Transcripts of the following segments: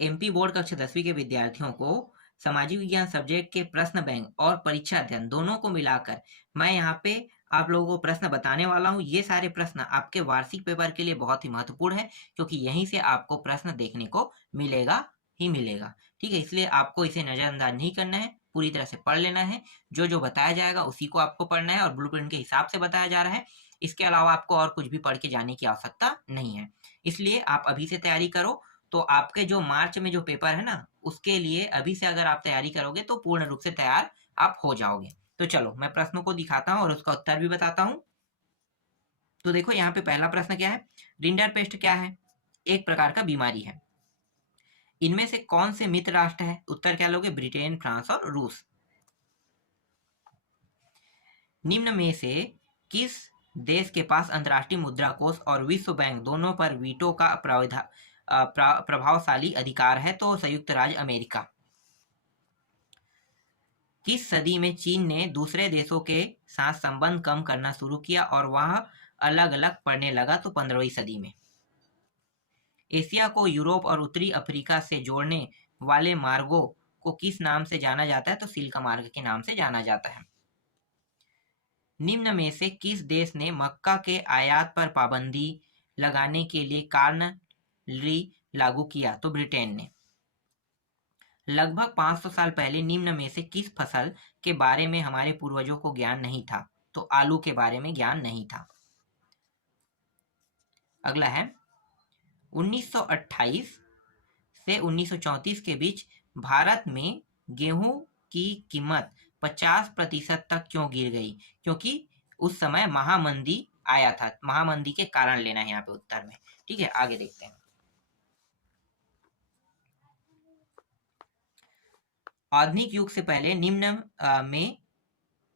MP board कक्षा 10वीं के विद्यार्थियों को सामाजिक विज्ञान सब्जेक्ट के प्रश्न बैंक और परीक्षा अध्ययन दोनों को मिलाकर मैं यहाँ पे आप लोगों को प्रश्न बताने वाला हूँ। ये सारे प्रश्न आपके वार्षिक पेपर के लिए बहुत ही महत्वपूर्ण है, क्योंकि यहीं से आपको प्रश्न देखने को मिलेगा ही मिलेगा। ठीक है, इसलिए आपको इसे नज़रअंदाज नहीं करना है, पूरी तरह से पढ़ लेना है। जो जो बताया जाएगा उसी को आपको पढ़ना है और ब्लूप्रिंट के हिसाब से बताया जा रहा है। इसके अलावा आपको और कुछ भी पढ़ के जाने की आवश्यकता नहीं है। इसलिए आप अभी से तैयारी करो, तो आपके जो मार्च में जो पेपर है ना, उसके लिए अभी से अगर आप तैयारी करोगे तो पूर्ण रूप से तैयार आप हो जाओगे। तो चलो मैं प्रश्नों को दिखाता हूँ और उसका उत्तर भी बताता हूँ। तो देखो यहाँ पे पहला प्रश्न क्या है, रिंडरपेस्ट क्या है? एक प्रकार का बीमारी है। इनमें से कौन से मित्र राष्ट्र है? उत्तर क्या लोगे? ब्रिटेन, फ्रांस और रूस। निम्न में से किस देश के पास अंतर्राष्ट्रीय मुद्रा कोष और विश्व बैंक दोनों पर वीटो का प्रभावशाली अधिकार है? तो संयुक्त राज्य अमेरिका। किस सदी में चीन ने दूसरे देशों के साथ संबंध कम करना शुरू किया और वह अलग अलग पड़ने लगा? तो 15वीं सदी में। एशिया को यूरोप और उत्तरी अफ्रीका से जोड़ने वाले मार्गों को किस नाम से जाना जाता है? तो सिल्क मार्ग के नाम से जाना जाता है। निम्न में से किस देश ने मक्का के आयात पर पाबंदी लगाने के लिए कार्नरी लागू किया? तो ब्रिटेन ने। लगभग 500 साल पहले निम्न में से किस फसल के बारे में हमारे पूर्वजों को ज्ञान नहीं था? तो आलू के बारे में ज्ञान नहीं था। अगला है 1928 से 1934 के बीच भारत में गेहूं की कीमत 50% तक क्यों गिर गई? क्योंकि उस समय महामंदी आया था। महामंदी के कारण लेना है यहाँ पे उत्तर में। ठीक है, आगे देखते हैं। आधुनिक युग से पहले निम्न में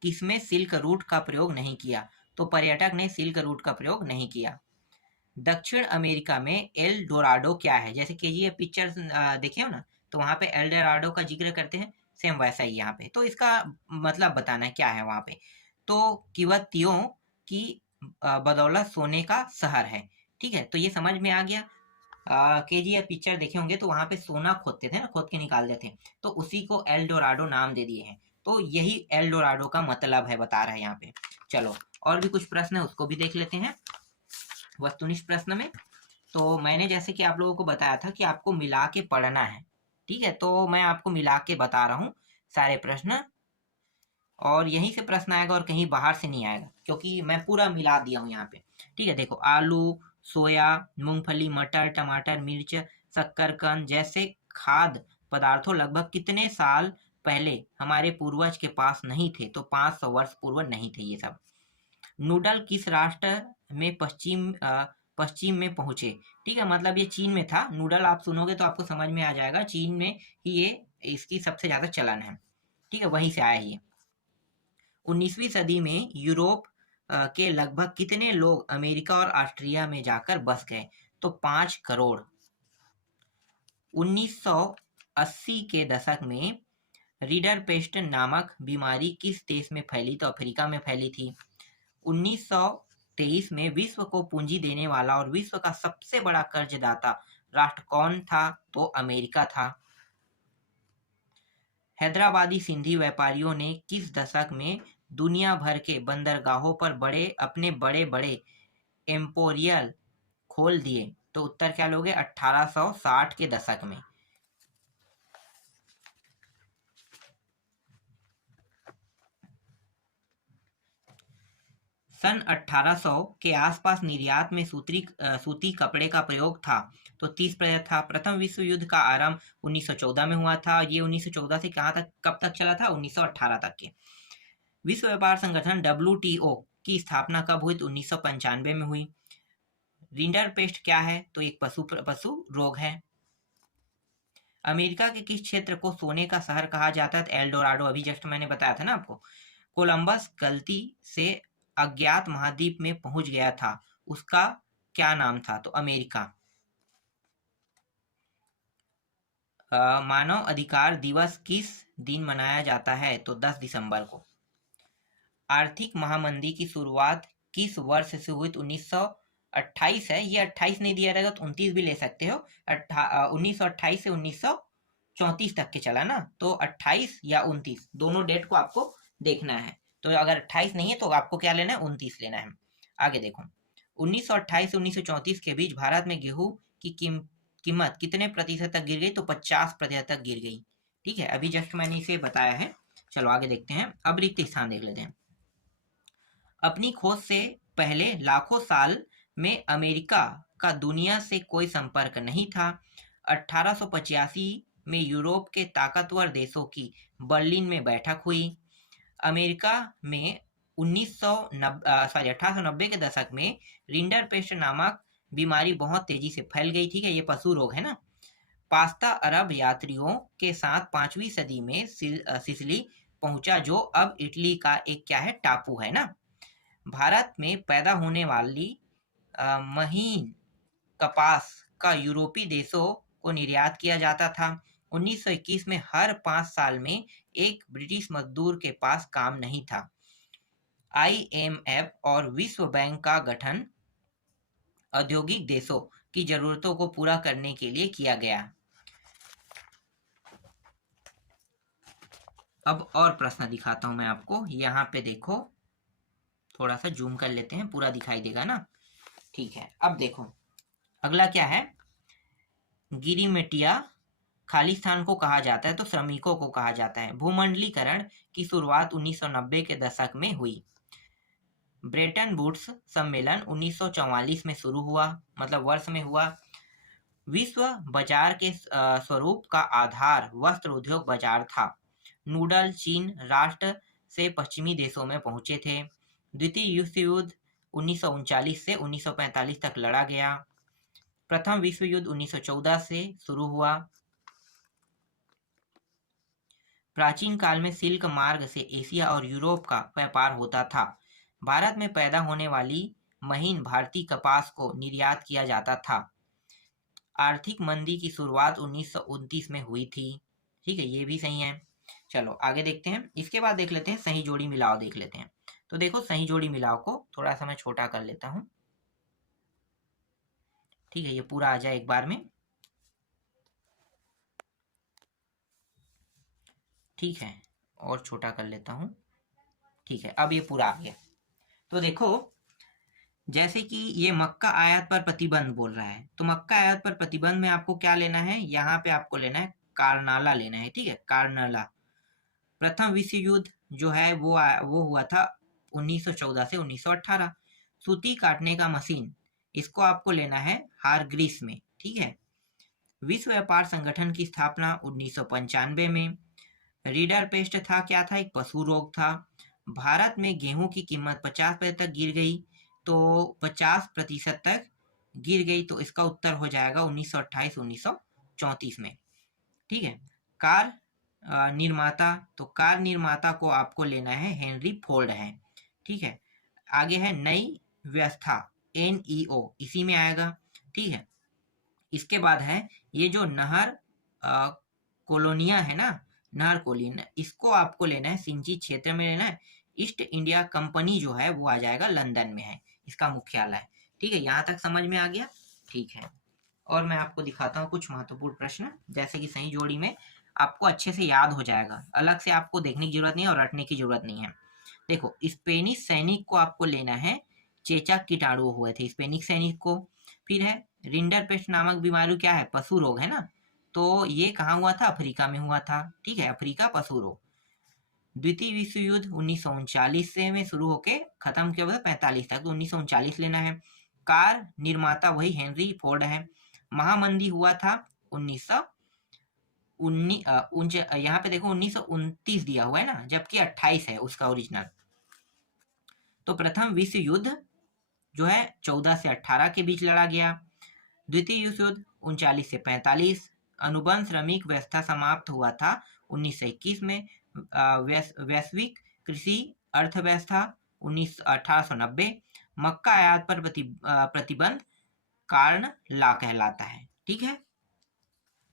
किसमें सिल्क रूट का प्रयोग नहीं किया? तो पर्यटक ने सिल्क रूट का प्रयोग नहीं किया। दक्षिण अमेरिका में एल डोराडो क्या है? जैसे केजीएफ पिक्चर देखे हो ना, तो वहां पे एल डोराडो का जिक्र करते हैं, सेम वैसा ही यहाँ पे। तो इसका मतलब बताना है क्या है वहां पे। तो किवतियों की बदौलत सोने का शहर है। ठीक है, तो ये समझ में आ गया। केजीएफ पिक्चर देखे होंगे तो वहां पे सोना खोदते थे ना, खोद के निकालते थे, तो उसी को एल डोराडो नाम दे दिए हैं। तो यही एल डोराडो का मतलब है, बता रहा है यहाँ पे। चलो और भी कुछ प्रश्न है, उसको भी देख लेते हैं वस्तुनिष्ठ प्रश्न में। तो मैंने जैसे कि आप लोगों को बताया था कि आपको मिला के पढ़ना है। ठीक है, तो मैं आपको मिला के बता रहा हूँ सारे प्रश्न, और यहीं से प्रश्न आएगा और कहीं बाहर से नहीं आएगा, क्योंकि मैं पूरा मिला दिया हूँ यहाँ पे। ठीक है, देखो आलू, सोया, मूंगफली, मटर, टमाटर, मिर्च, शक्करकंद जैसे खाद्य पदार्थों लगभग कितने साल पहले हमारे पूर्वज के पास नहीं थे? तो 500 वर्ष पूर्व नहीं थे ये सब। नूडल किस राष्ट्र में पश्चिम में पहुंचे? ठीक है, मतलब ये चीन में था। नूडल आप सुनोगे तो आपको समझ में आ जाएगा, चीन में ही ये इसकी सबसे ज्यादा चलन है। ठीक है, वहीं से आया ये। 19वीं सदी में यूरोप के लगभग कितने लोग अमेरिका और ऑस्ट्रिया में जाकर बस गए? तो 5 करोड़। 1980 के दशक में रीडरपेस्ट नामक बीमारी किस देश में फैली? तो अफ्रीका में फैली थी। 1923 में विश्व को पूंजी देने वाला और विश्व का सबसे बड़ा कर्जदाता राष्ट्र कौन था? तो अमेरिका था। हैदराबादी सिंधी व्यापारियों ने किस दशक में दुनिया भर के बंदरगाहों पर अपने बड़े बड़े एम्पोरियल खोल दिए? तो उत्तर क्या लोगे? 1860 के दशक में। सन 1800 के आसपास निर्यात में सूती कपड़े का प्रयोग था, तो 30% था। प्रथम विश्व युद्ध का आरंभ 1914 में हुआ था। ये 1914 से कहाँ तक, कब तक चला था? 1918 तक के। विश्व व्यापार संगठन WTO की स्थापना कब हुई? 1995 में हुई। रिंडरपेस्ट क्या है? तो एक पशु रोग है। अमेरिका के किस क्षेत्र को सोने का शहर कहा जाता है? एल डोराडो, अभी जस्ट मैंने बताया था ना आपको। कोलंबस गलती से अज्ञात महाद्वीप में पहुंच गया था, उसका क्या नाम था? तो अमेरिका। मानव अधिकार दिवस किस दिन मनाया जाता है? तो 10 दिसंबर को। आर्थिक महामंदी की शुरुआत किस वर्ष से हुई? 1928 28 है, ये 28 नहीं दिया रहेगा तो 29 भी ले सकते हो। 1928 से 1934 तक के चला ना, तो 28 या 29 दोनों डेट को आपको देखना है। तो अगर 28 नहीं है तो आपको क्या लेना है, 29 लेना है। आगे देखो, 1928 से 1934 के बीच भारत में गेहूं की कीमत कितने प्रतिशत तक गिर गई, तो 50% तक गिर गई। ठीक है, अभी जस्ट मैंने इसे बताया है। चलो आगे देखते हैं। अब रिक्त स्थान देख लेते हैं। अपनी खोज से पहले लाखों साल में अमेरिका का दुनिया से कोई संपर्क नहीं था। 1885 में यूरोप के ताकतवर देशों की बर्लिन में बैठक हुई। अमेरिका में 1890 के दशक में रिंडरपेस्ट नामक बीमारी बहुत तेजी से फैल गई। ठीक है, ये पशु रोग है ना। पास्ता अरब यात्रियों के साथ 5वीं सदी में सिसिली पहुंचा, जो अब इटली का एक क्या है, टापू है ना। भारत में पैदा होने वाली महीन कपास का यूरोपीय देशों को निर्यात किया जाता था। 1921 में हर 5 साल में एक ब्रिटिश मजदूर के पास काम नहीं था। IMF और विश्व बैंक का गठन औद्योगिक देशों की जरूरतों को पूरा करने के लिए किया गया। अब और प्रश्न दिखाता हूं मैं आपको। यहाँ पे देखो, थोड़ा सा जूम कर लेते हैं, पूरा दिखाई देगा ना। ठीक है, अब देखो अगला क्या है। गिरिमिटिया खाली स्थान को कहा जाता है तो श्रमिकों को कहा जाता है। भूमंडलीकरण की शुरुआत 1990 के दशक में हुई। ब्रेटन वुड्स सम्मेलन 1944 में शुरू हुआ, मतलब वर्ष में हुआ। विश्व बाजार के स्वरूप का आधार वस्त्र उद्योग बाजार था। नूडल चीन राष्ट्र से पश्चिमी देशों में पहुंचे थे। द्वितीय विश्व युद्ध 1939 से 1945 तक लड़ा गया। प्रथम विश्व युद्ध 1914 से शुरू हुआ। प्राचीन काल में सिल्क मार्ग से एशिया और यूरोप का व्यापार होता था। भारत में पैदा होने वाली महीन भारतीय कपास को निर्यात किया जाता था। आर्थिक मंदी की शुरुआत 1929 में हुई थी। ठीक है, ये भी सही है। चलो आगे देखते हैं। इसके बाद देख लेते हैं सही जोड़ी मिलाओ देख लेते हैं। तो देखो सही जोड़ी मिलाओ को थोड़ा सा मैं छोटा कर लेता हूं। ठीक है, ये पूरा आ जाए एक बार में। ठीक है, और छोटा कर लेता हूं। ठीक है, अब ये पूरा आ गया। तो देखो, जैसे कि ये मक्का आयात पर प्रतिबंध बोल रहा है, तो मक्का आयात पर प्रतिबंध में आपको क्या लेना है, यहाँ पे आपको लेना है कारनाला लेना है। ठीक है, कारनाला। प्रथम विश्व युद्ध जो है वो हुआ था 1914 से 1918। सूती काटने का मशीन, इसको आपको लेना है हारग्रीस में। ठीक है, विश्व व्यापार संगठन की स्थापना 1995 में। रीडर पेस्ट था, क्या था, एक पशु रोग था। भारत में गेहूं की कीमत 50% तक गिर गई, तो 50% तक गिर गई, तो इसका उत्तर हो जाएगा 1928-1934 में। ठीक है, कार निर्माता, तो कार निर्माता को आपको लेना है हेनरी फोर्ड है। ठीक है, आगे है नई व्यवस्था, NEO, इसी में आएगा। ठीक है, इसके बाद है ये जो नहर कोलोनिया है ना, नहर कोलोनिया, इसको आपको लेना है सिंची क्षेत्र में लेना है। ईस्ट इंडिया कंपनी जो है वो आ जाएगा लंदन में है, इसका मुख्यालय। ठीक है, यहाँ तक समझ में आ गया। ठीक है, और मैं आपको दिखाता हूँ कुछ महत्वपूर्ण प्रश्न, जैसे कि सही जोड़ी में आपको अच्छे से याद हो जाएगा, अलग से आपको देखने की जरूरत नहीं है और रटने की जरूरत नहीं है। देखो, स्पेनिश सैनिक को आपको लेना है, चेचक कीटाणु हुए थे स्पेनिश सैनिक को। फिर है रिंडर पेस्ट नामक बीमारी, क्या है, पशु रोग है ना, तो ये कहाँ हुआ था, अफ्रीका में हुआ था। ठीक है, अफ्रीका पशु रोग। द्वितीय विश्व युद्ध 1939 से में शुरू होके खत्म किया हुआ 45 तक, तो 1939 लेना है। कार निर्माता वही हेनरी फोर्ड है। महामंदी हुआ था 1919, यहाँ पे देखो 1929 दिया हुआ है ना, जबकि 28 है उसका ओरिजिनल। तो प्रथम विश्व युद्ध जो है 14 से 18 के बीच लड़ा गया। द्वितीय विश्व युद्ध 39 से 45। अनुबंध श्रमिक व्यवस्था समाप्त हुआ था 1921 में। वैश्विक कृषि अर्थव्यवस्था 1890। मक्का आयात पर प्रतिबंध कारण ला कहलाता है। ठीक है,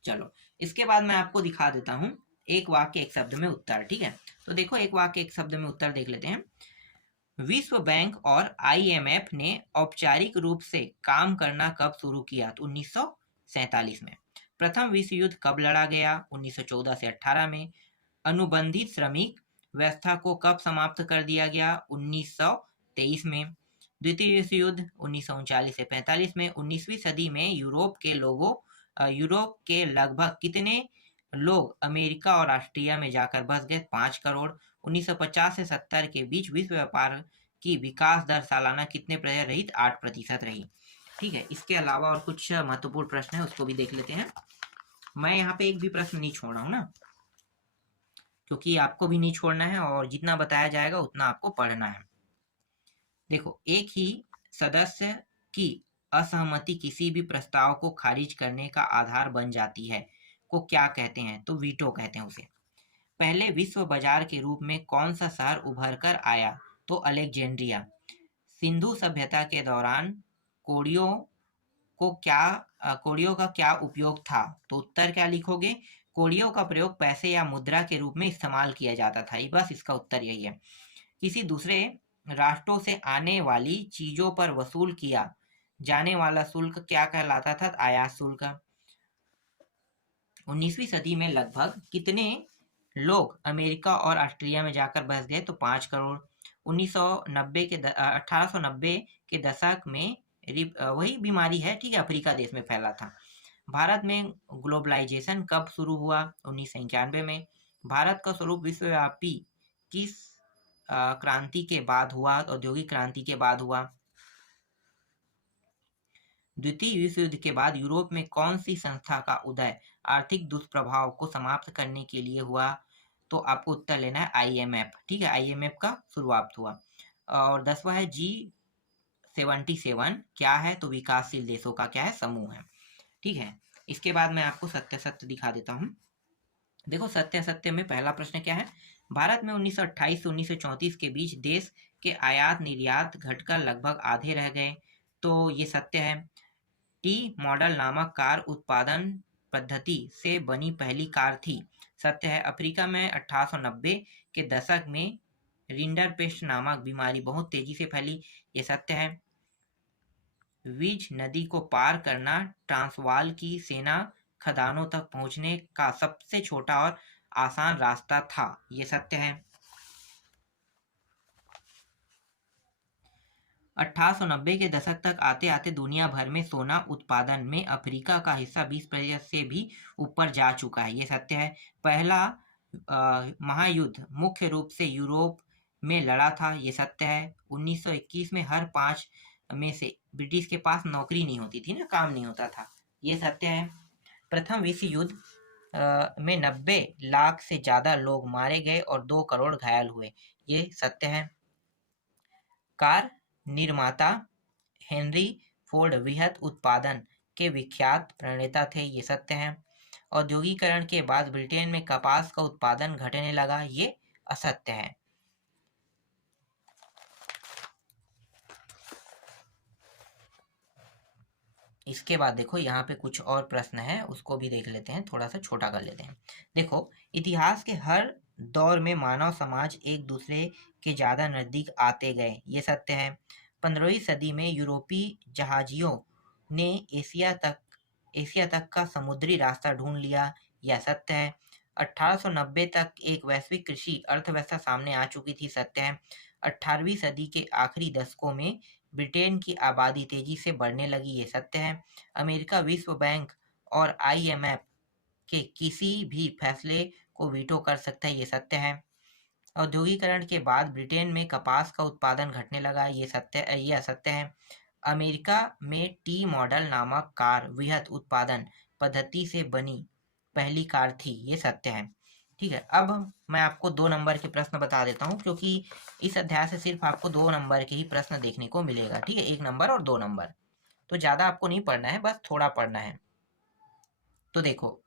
चलो इसके बाद मैं आपको दिखा देता हूं एक वाक्य एक शब्द में उत्तर। ठीक है, तो देखो एक वाक्य एक शब्द में उत्तर देख लेते हैं। विश्व बैंक और आईएमएफ ने औपचारिक रूप से काम करना कब शुरू किया? तो 1947 में। प्रथम विश्व युद्ध कब लड़ा गया? 1914 से 18 में। अनुबंधित श्रमिक व्यवस्था को कब समाप्त कर दिया गया? 1923 में। द्वितीय विश्व युद्ध 1939 से 45 में। 19वीं सदी में यूरोप के लगभग कितने लोग अमेरिका और ऑस्ट्रिया में जाकर बस गए? 5 करोड़। 1950 से 70 के बीच विश्व व्यापार की विकास दर सालाना कितने प्रतिशत रही? 8% रही। ठीक है, इसके अलावा और कुछ महत्वपूर्ण प्रश्न है, उसको भी देख लेते हैं। मैं यहाँ पे एक भी प्रश्न नहीं छोड़ रहा हूँ ना, क्योंकि आपको भी नहीं छोड़ना है और जितना बताया जाएगा उतना आपको पढ़ना है। देखो, एक ही सदस्य की असहमति किसी भी प्रस्ताव को खारिज करने का आधार बन जाती है को क्या कहते हैं? तो वीटो कहते हैं उसे। पहले विश्व बाजार के रूप में कौन सा शहर उभर कर आया? तो अलेक्जेंड्रिया। सिंधु सभ्यता के दौरान कोड़ियों का क्या उपयोग था? तो उत्तर क्या लिखोगे? कोड़ियों का प्रयोग पैसे या मुद्रा के रूप में इस्तेमाल किया जाता था। बस इसका उत्तर यही है। किसी दूसरे राष्ट्रों से आने वाली चीजों पर वसूल किया जाने वाला शुल्क क्या कहलाता था? आयात शुल्क। 19वीं सदी में लगभग कितने लोग अमेरिका और ऑस्ट्रेलिया में जाकर बस गए? तो 5 करोड़। 1890 के दशक में वही बीमारी है, ठीक है, अफ्रीका देश में फैला था। भारत में ग्लोबलाइजेशन कब शुरू हुआ? 1991 में। भारत का स्वरूप विश्वव्यापी किस क्रांति के बाद हुआ? औद्योगिक क्रांति के बाद हुआ। द्वितीय विश्व युद्ध के बाद यूरोप में कौन सी संस्था का उदय आर्थिक दुष्प्रभाव को समाप्त करने के लिए हुआ? तो आपको उत्तर लेना है आईएमएफ। ठीक है, आईएमएफ का शुरुआत हुआ। और 10वां है G77 क्या है? तो विकासशील देशों का क्या है? समूह है। ठीक है, इसके बाद मैं आपको सत्य सत्य दिखा देता हूँ। देखो, सत्य सत्य में पहला प्रश्न क्या है? भारत में 1928 से 1934 के बीच देश के आयात निर्यात घटकर लगभग आधे रह गए। तो ये सत्य है। टी मॉडल नामक कार उत्पादन पद्धति से बनी पहली कार थी। सत्य है। अफ्रीका में 1890 के दशक में रिंडरपेस्ट नामक बीमारी बहुत तेजी से फैली। ये सत्य है। विज नदी को पार करना ट्रांसवाल की सेना खदानों तक पहुंचने का सबसे छोटा और आसान रास्ता था। ये सत्य है। 1890 के दशक तक आते आते दुनिया भर में सोना उत्पादन में अफ्रीका का हिस्सा 20% से भी ऊपर जा चुका है। ये सत्य है। पहला महायुद्ध मुख्य रूप से यूरोप में लड़ा था। ये सत्य है। 1921 में हर 5 में से ब्रिटिश के पास नौकरी नहीं होती थी ना, काम नहीं होता था। ये सत्य है। प्रथम विश्व युद्ध में 90 लाख से ज्यादा लोग मारे गए और 2 करोड़ घायल हुए। ये सत्य है। कार निर्माता हेनरी फोर्ड वृहत उत्पादन के विख्यात प्रणेता थे। ये सत्य है। औद्योगिकरण के बाद ब्रिटेन में कपास का उत्पादन घटने लगा। ये असत्य है। इसके बाद देखो, यहाँ पे कुछ और प्रश्न है, उसको भी देख लेते हैं, थोड़ा सा छोटा कर लेते हैं। देखो, इतिहास के हर दौर में मानव समाज एक दूसरे के ज्यादा नजदीक आते गए। ये सत्य है। 15वीं सदी में यूरोपीय जहाजियों ने एशिया तक का समुद्री रास्ता ढूंढ लिया। यह सत्य है। 1890 तक एक वैश्विक कृषि अर्थव्यवस्था सामने आ चुकी थी। सत्य है। 18वीं सदी के आखिरी दशकों में ब्रिटेन की आबादी तेजी से बढ़ने लगी। ये सत्य है। अमेरिका विश्व बैंक और आईएमएफ के किसी भी फैसले को वीटो कर सकता है। ये सत्य है। औद्योगिकरण के बाद ब्रिटेन में कपास का उत्पादन घटने लगा। ये असत्य है। अमेरिका में टी मॉडल नामक कार वृहत उत्पादन पद्धति से बनी पहली कार थी। ये सत्य है। ठीक है, अब मैं आपको 2 नंबर के प्रश्न बता देता हूँ, क्योंकि इस अध्याय से सिर्फ आपको 2 नंबर के ही प्रश्न देखने को मिलेगा। ठीक है, 1 नंबर और 2 नंबर, तो ज्यादा आपको नहीं पढ़ना है, बस थोड़ा पढ़ना है। तो देखो,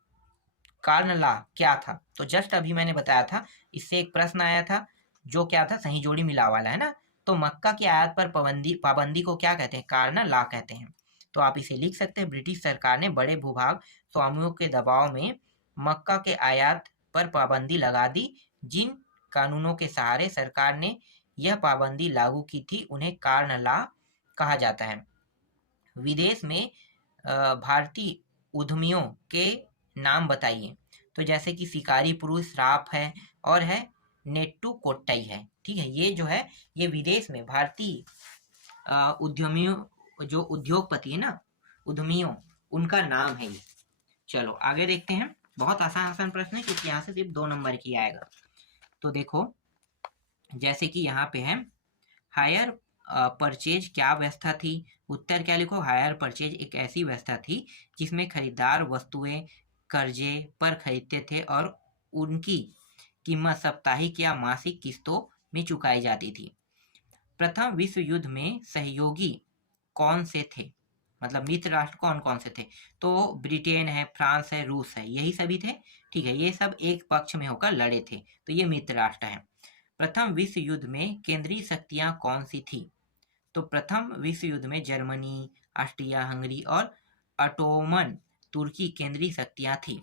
कार्न लॉ क्या था? तो जस्ट अभी मैंने बताया था, इससे एक प्रश्न आया था जो क्या था, सही जोड़ी मिला वाला है ना। तो मक्का की आयात पर पाबंदी को क्या कहते हैं? कार्न लॉ कहते हैं। तो आप इसे लिख सकते हैं। ब्रिटिश सरकार ने बड़े भूभाग स्वामियों के दबाव में मक्का के आयात पर पाबंदी लगा दी। जिन कानूनों के सहारे सरकार ने यह पाबंदी लागू की थी उन्हें कार्न लॉ कहा जाता है। विदेश में भारतीय उद्यमियों के नाम बताइए। तो जैसे कि शिकारी पुरुष, श्राप है और है नेट्टू कोट्टई है। ठीक है, ये जो है ये विदेश में भारतीय उद्यमियों जो उद्योगपति है ना, उद्यमियों, उनका नाम है ये। चलो आगे देखते हैं। बहुत आसान आसान प्रश्न है क्योंकि यहाँ से सिर्फ 2 नंबर की आएगा। तो देखो जैसे कि यहाँ पे है हायर परचेज क्या व्यवस्था थी। उत्तर क्या लिखो, हायर परचेज एक ऐसी व्यवस्था थी जिसमें खरीदार वस्तुएं कर्जे पर खरीदते थे और उनकी कीमत साप्ताहिक या मासिक किस्तों में चुकाई जाती थी। प्रथम विश्व युद्ध में सहयोगी कौन से थे, मतलब मित्र राष्ट्र कौन कौन से थे। तो ब्रिटेन है, फ्रांस है, रूस है, यही सभी थे। ठीक है, ये सब एक पक्ष में होकर लड़े थे, तो ये मित्र राष्ट्र है। प्रथम विश्व युद्ध में केंद्रीय शक्तियां कौन सी थी। तो प्रथम विश्व युद्ध में जर्मनी, ऑस्ट्रिया हंगरी और ऑटोमन तुर्की केंद्रीय शक्तियां थी।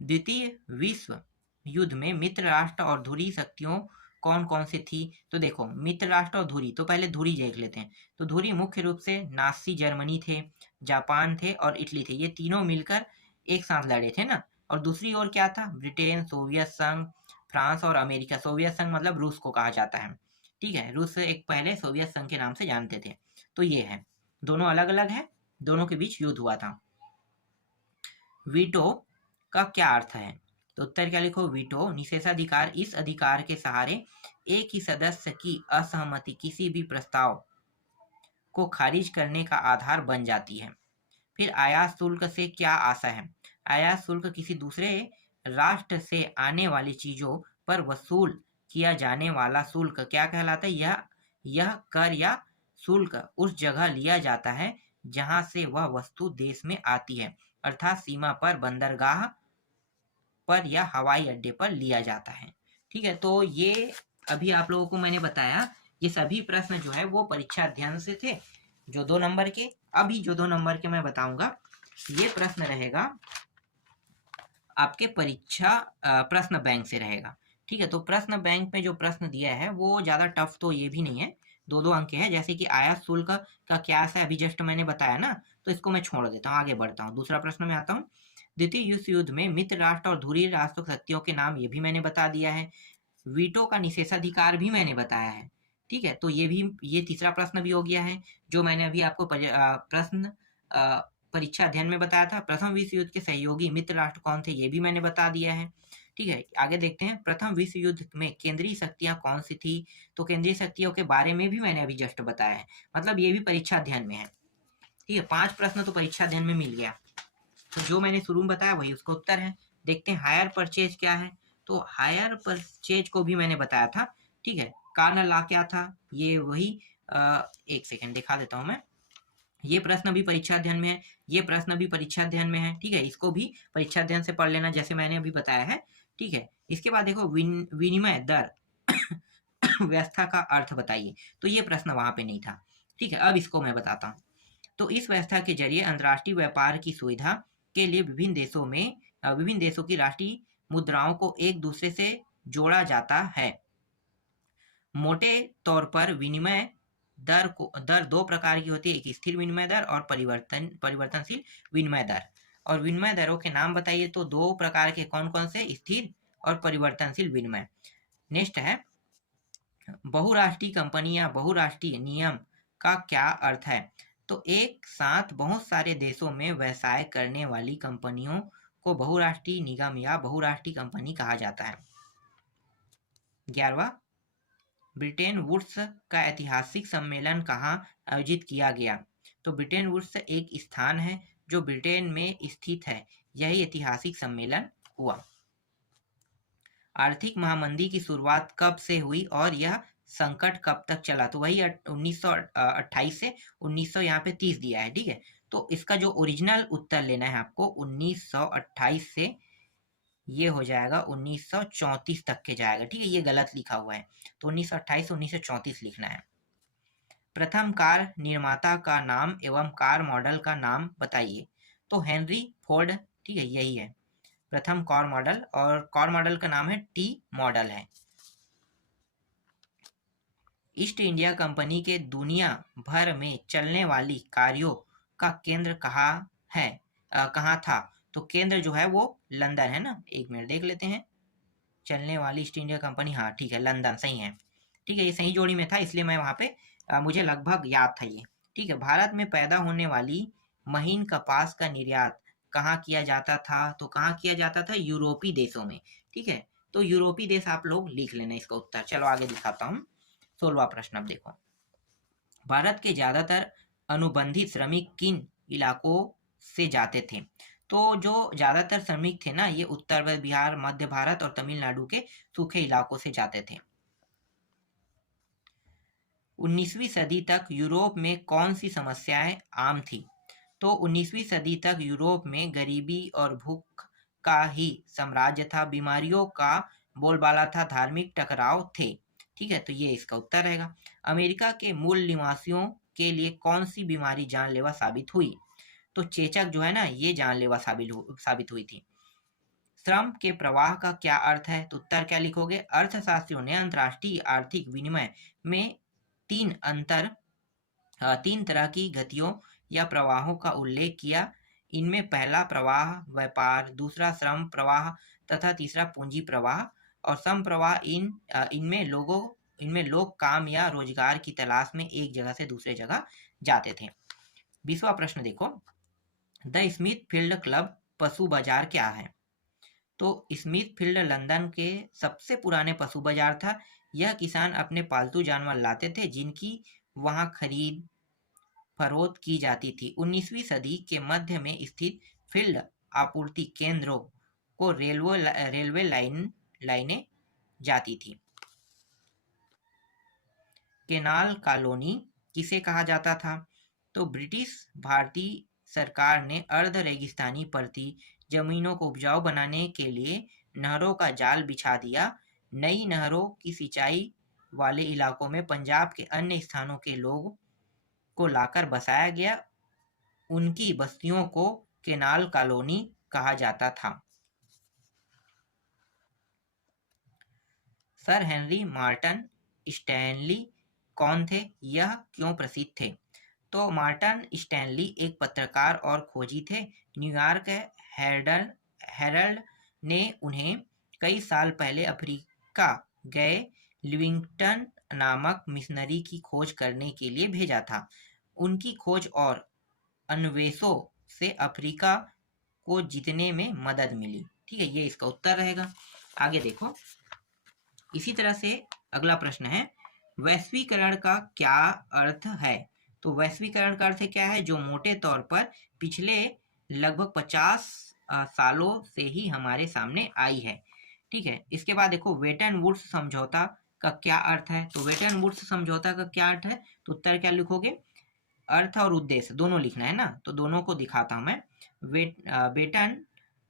द्वितीय विश्व युद्ध में मित्र राष्ट्र और ध्रुवीय शक्तियों कौन कौन सी थी। तो देखो मित्र राष्ट्र और ध्रुवीय, तो पहले ध्रुवीय देख लेते हैं। तो ध्रुवीय मुख्य रूप से नासी जर्मनी थे, जापान थे और इटली थे। ये तीनों मिलकर एक साथ लड़े थे ना। और दूसरी ओर क्या था, ब्रिटेन, सोवियत संघ, फ्रांस और अमेरिका। सोवियत संघ मतलब रूस को कहा जाता है। ठीक है, रूस एक पहले सोवियत संघ के नाम से जानते थे। तो ये है, दोनों अलग अलग है, दोनों के बीच युद्ध हुआ था। वीटो का क्या अर्थ है। तो उत्तर क्या लिखो, वीटो निषेधाधिकार, इस अधिकार के सहारे एक ही सदस्य की असहमति किसी भी प्रस्ताव को खारिज करने का आधार बन जाती है। फिर आयात शुल्क से क्या आशा है। आयात शुल्क किसी दूसरे राष्ट्र से आने वाली चीजों पर वसूल किया जाने वाला शुल्क क्या कहलाता है। यह कर या शुल्क उस जगह लिया जाता है जहां से वह वस्तु देश में आती है, अर्थात सीमा पर, बंदरगाह पर या हवाई अड्डे पर लिया जाता है। ठीक है, तो ये अभी आप लोगों को मैंने बताया, ये सभी प्रश्न जो है वो परीक्षा अध्ययन से थे, जो 2 नंबर के। अभी जो 2 नंबर के मैं बताऊंगा, ये प्रश्न रहेगा आपके परीक्षा प्रश्न बैंक से रहेगा। ठीक है, तो प्रश्न बैंक में जो प्रश्न दिया है वो ज़्यादा टफ तो ये भी नहीं है, 2-2 अंक के है। जैसे कि आयात शुल्क का क्या है, अभी जस्ट मैंने बताया ना, तो इसको मैं छोड़ देता हूँ, आगे बढ़ता हूँ। दूसरा प्रश्न में आता हूँ। द्वितीय विश्व युद्ध में मित्र राष्ट्र और ध्रुवीय राष्ट्र शक्तियों के नाम ये भी मैंने बता दिया है। वीटो का निषेधाधिकार भी मैंने बताया है। ठीक है, तो ये तीसरा प्रश्न भी हो गया है जो मैंने अभी आपको प्रश्न परीक्षा अध्ययन में बताया था। प्रथम विश्व युद्ध के सहयोगी मित्र राष्ट्र कौन थे, ये भी मैंने बता दिया है। ठीक है, आगे देखते हैं। प्रथम विश्व युद्ध में केंद्रीय शक्तियां कौन सी थी। तो केंद्रीय शक्तियों के बारे में भी मैंने अभी जस्ट बताया है, मतलब ये भी परीक्षा अध्ययन में है। ठीक है, 5 प्रश्न तो परीक्षा अध्ययन में मिल गया। तो जो मैंने शुरू में बताया वही उसका उत्तर है। देखते हैं हायर परचेज क्या है। तो हायर परचेज को भी मैंने बताया था। ठीक है, कार्न लॉ क्या था, ये वही एक सेकेंड दिखा देता हूं मैं। ये प्रश्न भी परीक्षा अध्ययन में है, ये प्रश्न भी परीक्षा अध्ययन में है। ठीक है, इसको भी परीक्षा अध्ययन से पढ़ लेना जैसे मैंने अभी बताया है। ठीक है, इसके बाद देखो विनिमय दर व्यवस्था का अर्थ बताइए। तो ये प्रश्न वहां पे नहीं था। ठीक है, अब इसको मैं बताता हूँ। तो इस व्यवस्था के जरिए अंतर्राष्ट्रीय व्यापार की सुविधा के लिए विभिन्न देशों की राष्ट्रीय मुद्राओं को एक दूसरे से जोड़ा जाता है। मोटे तौर पर विनिमय दर 2 प्रकार की होती है, एक स्थिर विनिमय दर और परिवर्तनशील विनिमय दर। और विनिमय दरों के नाम बताइए। तो 2 प्रकार के कौन कौन से, स्थिर और परिवर्तनशील विनिमय। नेक्स्ट है बहुराष्ट्रीय कंपनी या बहुराष्ट्रीय नियम का क्या अर्थ है। तो एक साथ बहुत सारे देशों में व्यवसाय करने वाली कंपनियों को बहुराष्ट्रीय निगम या बहुराष्ट्रीय कंपनी कहा जाता है। 11वां, ब्रिटेन वुड्स का ऐतिहासिक सम्मेलन कहाँ आयोजित किया गया। तो ब्रिटेन वुड्स एक स्थान है जो ब्रिटेन में स्थित है, यही ऐतिहासिक सम्मेलन हुआ। आर्थिक महामंदी की शुरुआत कब से हुई और यह संकट कब तक चला। तो वही 1928 से 1900 यहाँ पे 30 दिया है। ठीक है, तो इसका जो ओरिजिनल उत्तर लेना है आपको 1928 से ये हो जाएगा 1934 तक के जाएगा। ठीक है, ये गलत लिखा हुआ है, तो 1928 से 1934 लिखना है। प्रथम कार निर्माता का नाम एवं कार मॉडल का नाम बताइए। तो हेनरी फोर्ड। ठीक है, यही है प्रथम कार मॉडल, और कार मॉडल का नाम है टी मॉडल है। ईस्ट इंडिया कंपनी के दुनिया भर में चलने वाली कार्यों का केंद्र कहाँ था? तो केंद्र जो है वो लंदन है ना। एक मिनट देख लेते हैं। चलने वाली ईस्ट इंडिया कंपनी, हाँ ठीक है, लंदन सही है। ठीक है, ये सही जोड़ी में था, इसलिए मैं वहाँ पे मुझे लगभग याद था ये। ठीक है, भारत में पैदा होने वाली महीन कपास का निर्यात कहाँ किया जाता था? तो कहाँ किया जाता था? यूरोपीय देशों में। ठीक है, तो यूरोपीय देश आप लोग लिख लेना इसका उत्तर। चलो आगे दिखाता हूँ। 16वां प्रश्न अब देखो। भारत के ज्यादातर अनुबंधित श्रमिक किन इलाकों से जाते थे? तो जो ज्यादातर श्रमिक थे ना, ये उत्तर प्रदेश, बिहार, मध्य भारत और तमिलनाडु के सूखे इलाकों से जाते थे। 19वीं सदी तक यूरोप में कौन सी समस्याएं आम थी? तो 19वीं सदी तक यूरोप में गरीबी और भूख का ही साम्राज्य था। बीमारियों का बोलबाला था, धार्मिक टकराव थे। ठीक है, तो ये इसका उत्तर रहेगा। अमेरिका के मूल निवासियों के लिए कौन सी बीमारी जानलेवा साबित हुई? तो चेचक जो है ना, ये जानलेवा साबित हुई थी। श्रम के प्रवाह का क्या अर्थ है? तो उत्तर क्या लिखोगे? अर्थशास्त्रियों ने अंतर्राष्ट्रीय आर्थिक विनिमय में तीन तरह की गतियों या प्रवाहों का उल्लेख किया। इनमें पहला प्रवाह व्यापार, दूसरा श्रम प्रवाह तथा तीसरा पूंजी प्रवाह। और श्रम प्रवाह इनमें लोग काम या रोजगार की तलाश में एक जगह से दूसरे जगह जाते थे। 20वां प्रश्न देखो। द स्मिथफील्ड क्लब पशु बाजार क्या है? तो स्मिथफील्ड लंदन के सबसे पुराने पशु बाजार था। यह किसान अपने पालतू जानवर लाते थे जिनकी वहां खरीद फरोख्त की जाती थी। 19वीं सदी के मध्य में स्थित फील्ड आपूर्ति केंद्रों को रेलवे लाइनें जाती थी। केनाल कॉलोनी किसे कहा जाता था? तो ब्रिटिश भारतीय सरकार ने अर्ध रेगिस्तानी पड़ती जमीनों को उपजाऊ बनाने के लिए नहरों का जाल बिछा दिया। नई नहरों की सिंचाई वाले इलाकों में पंजाब के अन्य स्थानों के लोगों को लाकर बसाया गया। उनकी बस्तियों को केनाल कॉलोनी कहा जाता था। सर हेनरी मार्टन स्टैनली कौन थे? यह क्यों प्रसिद्ध थे? तो मार्टन स्टैनली एक पत्रकार और खोजी थे। न्यूयॉर्क हेरल्ड ने उन्हें कई साल पहले अफ्रीका गए लिविंगस्टन नामक मिशनरी की खोज करने के लिए भेजा था। उनकी खोज और अन्वेषों से अफ्रीका को जीतने में मदद मिली। ठीक है, ये इसका उत्तर रहेगा। आगे देखो। इसी तरह से अगला प्रश्न है, वैश्वीकरण का क्या अर्थ है? तो वैश्वीकरण का अर्थ क्या है? जो मोटे तौर पर पिछले लगभग 50 सालों से ही हमारे सामने आई है। ठीक है, इसके बाद देखो वेटन वुड्स समझौता का क्या अर्थ है? तो वेटन वुड्स समझौता का क्या अर्थ है? तो उत्तर क्या लिखोगे? अर्थ और उद्देश्य दोनों लिखना है ना, तो दोनों को दिखाता हूं मैं।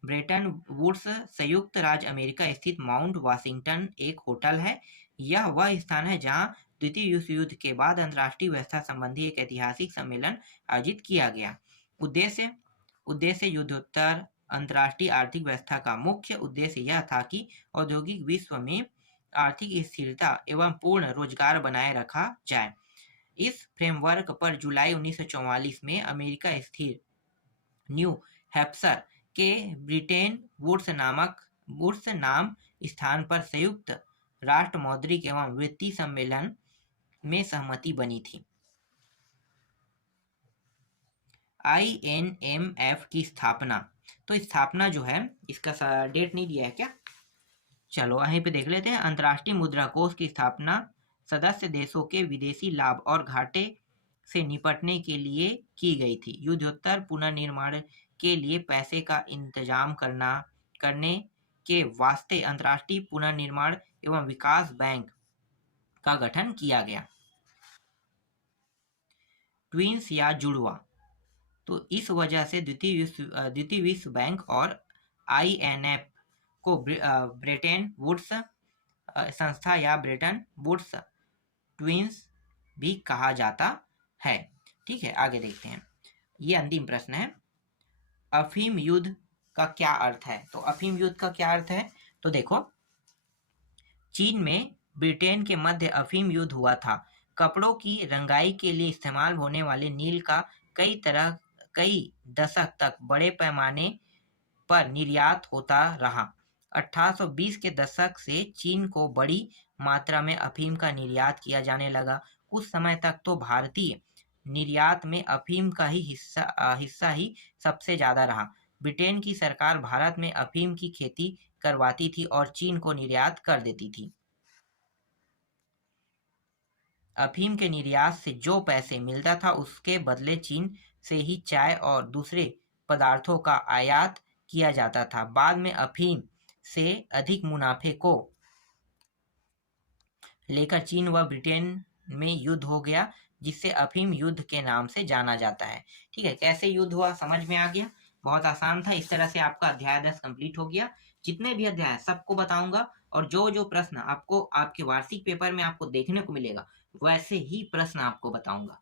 ब्रेटन वुड्स संयुक्त राज्य अमेरिका स्थित माउंट वाशिंगटन एक होटल है। यह वह स्थान है जहां द्वितीय विश्व युद्ध के बाद अंतर्राष्ट्रीय व्यवस्था संबंधी एक ऐतिहासिक सम्मेलन आयोजित किया गया। उद्देश्य युद्धोत्तर अंतर्राष्ट्रीय आर्थिक व्यवस्था का मुख्य उद्देश्य यह था कि औद्योगिक विश्व में आर्थिक स्थिरता एवं पूर्ण रोजगार बनाए रखा जाए। इस फ्रेमवर्क पर जुलाई 1944 में अमेरिका स्थित न्यू हैम्पशायर के ब्रिटेन वुड्स नाम स्थान पर संयुक्त राष्ट्र मौद्रिक एवं वित्तीय सम्मेलन में सहमति बनी थी। INMF की स्थापना, तो स्थापना जो है इसका डेट नहीं दिया है क्या? चलो यहीं पे देख लेते हैं। अंतर्राष्ट्रीय मुद्रा कोष की स्थापना सदस्य देशों के विदेशी लाभ और घाटे से निपटने के लिए की गई थी। युद्धोत्तर पुनर्निर्माण के लिए पैसे का इंतजाम करने के वास्ते अंतर्राष्ट्रीय पुनर्निर्माण एवं विकास बैंक का गठन किया गया। ट्विंस या जुड़वा, तो इस वजह से द्वितीय विश्व बैंक और INF को ब्रेटन वुड्स संस्था या ब्रेटन वुड्स ट्विंस भी कहा जाता है। ठीक है, आगे देखते हैं। ये अंतिम प्रश्न है, अफीम युद्ध का क्या अर्थ है? तो अफीम युद्ध का क्या अर्थ है? तो देखो, चीन में ब्रिटेन के मध्य अफीम युद्ध हुआ था। कपड़ों की रंगाई के लिए इस्तेमाल होने वाले नील का कई दशक तक बड़े पैमाने पर निर्यात होता रहा। 1820 के दशक से चीन को बड़ी मात्रा में अफीम का निर्यात किया जाने लगा। कुछ समय तक तो भारतीय निर्यात में अफीम का हिस्सा ही सबसे ज्यादा रहा। ब्रिटेन की सरकार भारत में अफीम की खेती करवाती थी और चीन को निर्यात कर देती थी। अफीम के निर्यात से जो पैसे मिलता था उसके बदले चीन से ही चाय और दूसरे पदार्थों का आयात किया जाता था। बाद में अफीम से अधिक मुनाफे को लेकर चीन व ब्रिटेन में युद्ध हो गया, जिससे अफीम युद्ध के नाम से जाना जाता है। ठीक है, कैसे युद्ध हुआ समझ में आ गया? बहुत आसान था। इस तरह से आपका अध्याय 10 कंप्लीट हो गया। जितने भी अध्याय सबको बताऊंगा और जो जो प्रश्न आपको आपके वार्षिक पेपर में आपको देखने को मिलेगा वैसे ही प्रश्न आपको बताऊंगा।